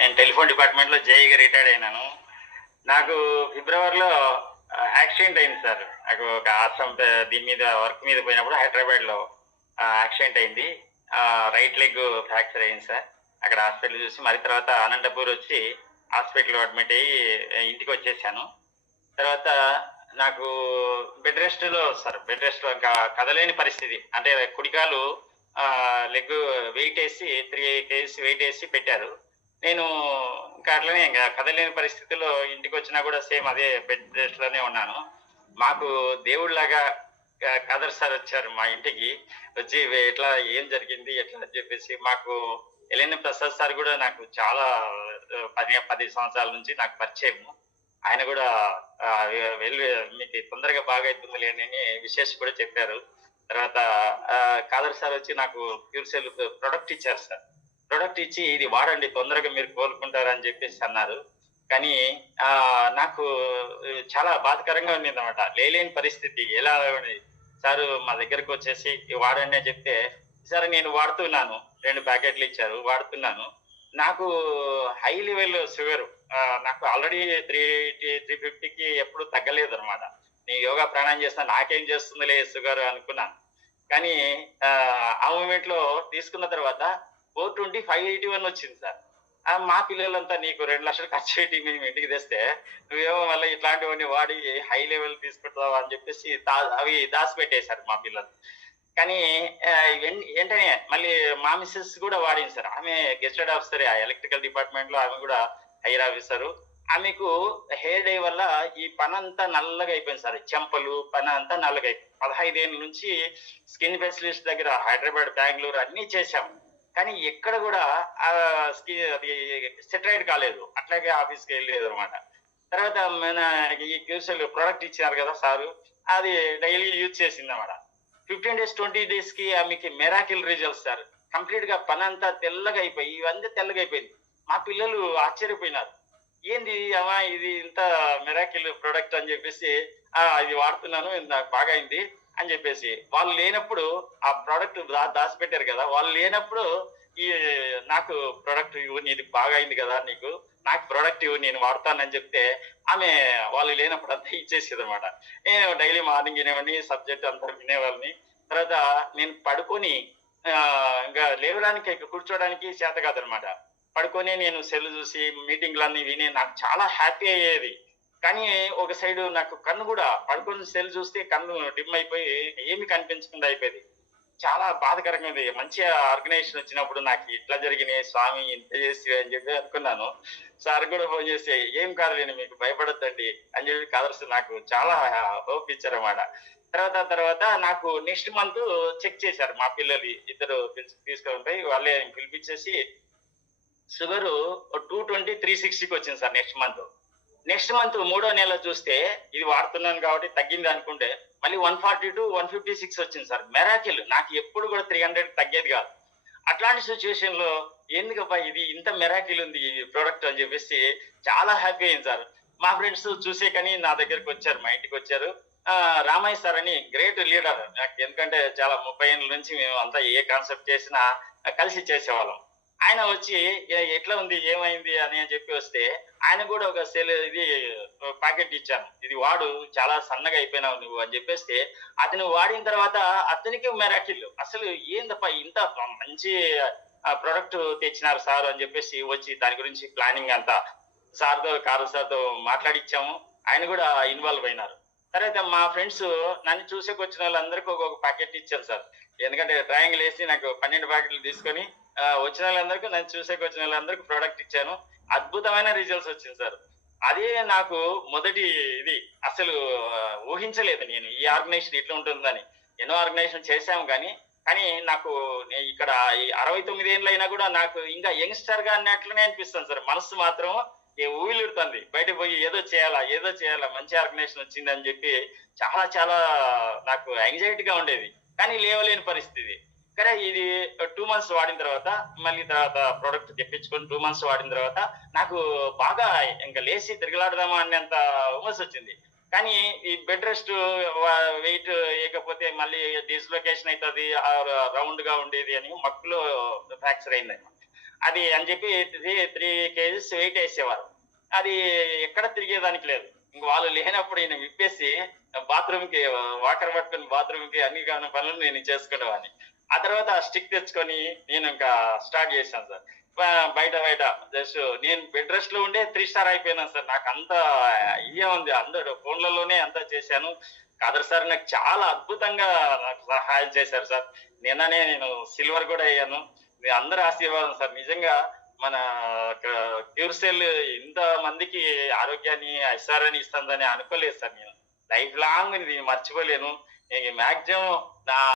నేను టెలిఫోన్ డిపార్ట్మెంట్లో జేఈగా రిటైర్డ్ అయినాను. నాకు ఫిబ్రవరిలో యాక్సిడెంట్ అయింది సార్. నాకు ఒక ఆశ్రమం దీని మీద వర్క్ మీద పోయినప్పుడు హైదరాబాద్లో యాక్సిడెంట్ అయింది. రైట్ లెగ్ ఫ్రాక్చర్ అయింది సార్. అక్కడ హాస్పిటల్ చూసి మరి తర్వాత అనంతపూర్ వచ్చి హాస్పిటల్ అడ్మిట్ అయ్యి ఇంటికి వచ్చేసాను. తర్వాత నాకు బెడ్ రెస్ట్లో సార్ బెడ్ రెస్ట్ ఇంకా కదలేని పరిస్థితి. అంటే కుడికాలు లెగ్ వెయిట్ వేసి త్రీ కేజీస్ వెయిట్ వేసి పెట్టారు. నేను ఇంకా అట్లనే ఇంకా కదలేని పరిస్థితిలో ఇంటికి వచ్చినా కూడా సేమ్ అదే బెడ్ రెస్ట్లోనే ఉన్నాను. మాకు దేవుళ్ళగా కాదర్ సార్ వచ్చారు మా ఇంటికి. వచ్చి ఎట్లా ఏం జరిగింది ఎట్లా అని చెప్పేసి మాకు ఎలైన ప్రసాద్ సార్ కూడా నాకు చాలా పది పది సంవత్సరాల నుంచి నాకు పరిచయము ఆయన కూడా వెళ్ళి మీకు తొందరగా బాగా అవుతుంది అని విశేష కూడా చెప్పారు. తర్వాత కాదర్ సార్ వచ్చి నాకు ప్యూర్ సెల్ ప్రొడక్ట్ ఇచ్చారు సార్. ప్రొడక్ట్ ఇచ్చి ఇది వాడండి తొందరగా మీరు కోలుకుంటారని చెప్పేసి అన్నారు. కానీ ఆ నాకు చాలా బాధకరంగా ఉంది అనమాట లేలేని పరిస్థితి. ఎలా సారు సార్ మా దగ్గరకు వచ్చేసి వాడండి అని చెప్తే సరే నేను వాడుతున్నాను. రెండు ప్యాకెట్లు ఇచ్చారు వాడుతున్నాను. నాకు హై లెవెల్ షుగర్ నాకు ఆల్రెడీ త్రీ త్రీ ఫిఫ్టీకి ఎప్పుడు తగ్గలేదు అనమాట నేను యోగా ప్రాణాయం చేస్తా నాకేం చేస్తుందిలే షుగర్ అనుకున్నాను. కానీ ఆ, ఆ మూమెంట్లో తీసుకున్న తర్వాత four twenty five eighty one వచ్చింది సార్. ఆ, మా పిల్లలంతా నీకు రెండు లక్షలు ఖర్చు పెట్టి మేము ఇంటికి తెస్తే నువ్వేమో మళ్ళీ ఇట్లాంటివన్నీ వాడి హై లెవెల్ తీసుకుంటావు అని చెప్పేసి దా- అవి దాచిపెట్టేశారు మా పిల్లలు. కానీ ఆ, వెంటనే మళ్ళీ మా మిస్సెస్ కూడా వాడింది సార్. ఆమె గెస్టెడ్ ఆఫీసర్ ఆ ఎలక్ట్రికల్ డిపార్ట్మెంట్లో ఆమె కూడా హైర్ ఆఫీసర్ ఆమెకు హెయిర్ డే వల్ల ఈ పని అంతా నల్లగా అయిపోయింది సార్. చెంపలు పని అంతా నల్లగా అయిపోయింది. పదహైదేళ్ళ నుంచి స్కిన్ స్పెషలిస్ట్ దగ్గర హైదరాబాద్ బెంగళూరు అన్ని చేశాము. కానీ ఎక్కడ కూడా అది సెటరైట్ కాలేదు. అట్లాగే ఆఫీస్కి వెళ్ళలేదు అనమాట తర్వాత మన ఈ క్యూసెల్ ప్రోడక్ట్ ఇచ్చినారు కదా సారు అది డైలీ యూజ్ చేసింది అనమాట ఫిఫ్టీన్ డేస్ ట్వంటీ డేస్కి ఆమెకి మెరాకిల్ రిజల్ట్స్ సార్. కంప్లీట్గా పని అంతా తెల్లగా అయిపోయి ఇవన్నీ తెల్లగా అయిపోయింది. మా పిల్లలు ఆశ్చర్యపోయినారు. ఏంది అమ్మా ఇది ఇంత మెరాకిల్ ప్రోడక్ట్ అని చెప్పేసి ఇది వాడుతున్నాను ఇది నాకు బాగా అయింది. అని చెప్పేసి వాళ్ళు లేనప్పుడు ఆ ప్రోడక్ట్ దా దాచిపెట్టారు కదా. వాళ్ళు లేనప్పుడు ఈ నాకు ప్రోడక్ట్ ఇవ్వు నీది బాగా అయింది కదా నీకు. నాకు ప్రోడక్ట్ ఇవ్వు నేను వాడతానని చెప్తే ఆమె వాళ్ళు లేనప్పుడు అంతా ఇచ్చేసేది అనమాట నేను డైలీ మార్నింగ్ వినేవాడిని సబ్జెక్ట్ అంతా వినేవాళ్ళని తర్వాత నేను పడుకొని ఇంకా లేవడానికి కూర్చోడానికి చేత కాదనమాట పడుకొని నేను సెల్ చూసి మీటింగ్లన్నీ విని నాకు చాలా హ్యాపీ అయ్యేది. కానీ ఒక సైడ్ నాకు కన్ను కూడా పడుకొని సెల్ చూస్తే కన్ను డిమ్ అయిపోయి ఏమి కనిపించకుండా అయిపోయింది. చాలా బాధకరంగా ఉంది మంచి ఆర్గనైజేషన్ వచ్చినప్పుడు నాకు ఇట్లా జరిగినాయి స్వామి ఇంత చేసి అని చెప్పి అనుకున్నాను. సార్ కూడా ఫోన్ చేసి ఏం కాదులేండి మీకు భయపడద్దండి అని చెప్పి కదర్స్ నాకు చాలా హోప్ ఇచ్చారన్నమాట తర్వాత తర్వాత నాకు నెక్స్ట్ మంత్ చెక్ చేశారు మా పిల్లలు ఇద్దరు పిలిచి పోయి వాళ్ళే పిలిపించేసి షుగరు టూ ట్వంటీ త్రీ సిక్స్టీకి వచ్చింది sir next month next month మూడో నెల చూస్తే ఇది వాడుతున్నాను కాబట్టి తగ్గింది అనుకుంటే మళ్ళీ one forty to one fifty six వచ్చింది సార్. మెరాకిల్ నాకు ఎప్పుడు కూడా త్రీ హండ్రెడ్ తగ్గేది కాదు. అట్లాంటి సిచ్యువేషన్లో ఎందుకబ్బా ఇది ఇంత మెరాకిల్ ఉంది ఈ ప్రోడక్ట్ అని చెప్పేసి చాలా హ్యాపీ అయింది సార్. మా ఫ్రెండ్స్ చూసే కానీ నా దగ్గరికి వచ్చారు మా ఇంటికి వచ్చారు. రామయ్య సార్ అని గ్రేట్ లీడర్ నాకు ఎందుకంటే చాలా ముప్పై ఏళ్ళ నుంచి మేము అంతా ఏ కాన్సెప్ట్ చేసినా కలిసి చేసేవాళ్ళం. ఆయన వచ్చి ఎట్లా ఉంది? ఏమైంది? అని అని చెప్పి వస్తే ఆయన కూడా ఒక సెల్ ఇది ప్యాకెట్ ఇచ్చాను. ఇది వాడు చాలా సన్నగా అయిపోయినావు నువ్వు అని చెప్పేస్తే అతను వాడిన తర్వాత అతనికి మెరాకిల్ అసలు ఏందప్ప ఇంత మంచి ప్రోడక్ట్ తెచ్చినారు సార్ అని చెప్పేసి వచ్చి దాని గురించి ప్లానింగ్ అంతా సార్తో కారు సార్తో మాట్లాడిచ్చాము. ఆయన కూడా ఇన్వాల్వ్ అయినారు. తర్వాత మా ఫ్రెండ్స్ నన్ను చూసేకి వచ్చిన వాళ్ళందరికీ ఒక్కొక్క ప్యాకెట్ ఇచ్చారు సార్. ఎందుకంటే డ్రాయింగ్ వేసి నాకు పన్నెండు ప్యాకెట్లు తీసుకొని వచ్చిన వాళ్ళందరికీ నన్ను చూసేకి వచ్చిన వాళ్ళందరికీ ప్రోడక్ట్ ఇచ్చాను. అద్భుతమైన రిజల్ట్స్ వచ్చింది సార్. అదే నాకు మొదటి ఇది. అసలు ఊహించలేదు నేను ఈ ఆర్గనైజేషన్ ఇట్లా ఉంటుందని. ఎన్నో ఆర్గనైజేషన్ చేశాము కానీ కానీ నాకు ఇక్కడ ఈ అరవై తొమ్మిది ఏళ్ళు అయినా కూడా నాకు ఇంకా యంగ్స్టర్గా అన్నట్లునే అనిపిస్తుంది సార్. మనసు మాత్రం ఊవిలుడుతుంది బయటకు పోయి ఏదో చేయాలా ఏదో చేయాలా మంచి ఆర్గనైజేషన్ వచ్చింది అని చెప్పి చాలా చాలా నాకు యాంగ్జైటీగా ఉండేది. కానీ లేవలేని పరిస్థితి. కానీ ఇది టూ మంత్స్ వాడిన తర్వాత మళ్ళీ తర్వాత ప్రోడక్ట్ తెప్పించుకొని టూ మంత్స్ వాడిన తర్వాత నాకు బాగా ఇంకా లేచి తిరగలాడదామా అనేంత ఉమస్ వచ్చింది. కానీ ఈ బెడ్ రెస్ట్ వెయిట్ వేయకపోతే మళ్ళీ డిస్లొకేషన్ అవుతుంది రౌండ్గా ఉండేది అని మక్కులో ఫ్రాక్చర్ అయింది అది అని చెప్పి త్రీ త్రీ కేజీస్ వెయిట్ వేసేవారు. అది ఎక్కడ తిరిగేదానికి లేదు. ఇంక వాళ్ళు లేనప్పుడు ఈయన విప్పేసి బాత్రూమ్కి వాటర్ పట్టుకుని బాత్రూమ్కి అన్ని కాని పనులు నేను చేసుకునేవాడిని. ఆ తర్వాత ఆ స్టిక్ తెచ్చుకొని నేను ఇంకా స్టార్ట్ చేశాను సార్. బయట బయట జస్ట్ నేను బెడ్ రెస్ట్లో ఉండే త్రీ స్టార్ అయిపోయినాను సార్. నాకు అంత ఇయ్యే ఉంది. అందరు ఫోన్లలోనే అంతా చేశాను. కాదర్ సార్ నాకు చాలా అద్భుతంగా నాకు సహాయం చేశారు సార్. నిన్ననే నేను సిల్వర్ కూడా అయ్యాను మీ అందరి ఆశీర్వాదం సార్. నిజంగా మన క్యూర్సెల్ ఇంత మందికి ఆరోగ్యాన్ని ఐశ్వర్యాన్ని ఇస్తుందని అనుకోలేదు సార్ నేను. లైఫ్ లాంగ్ ఇది మర్చిపోలేను. మాక్సిమం నా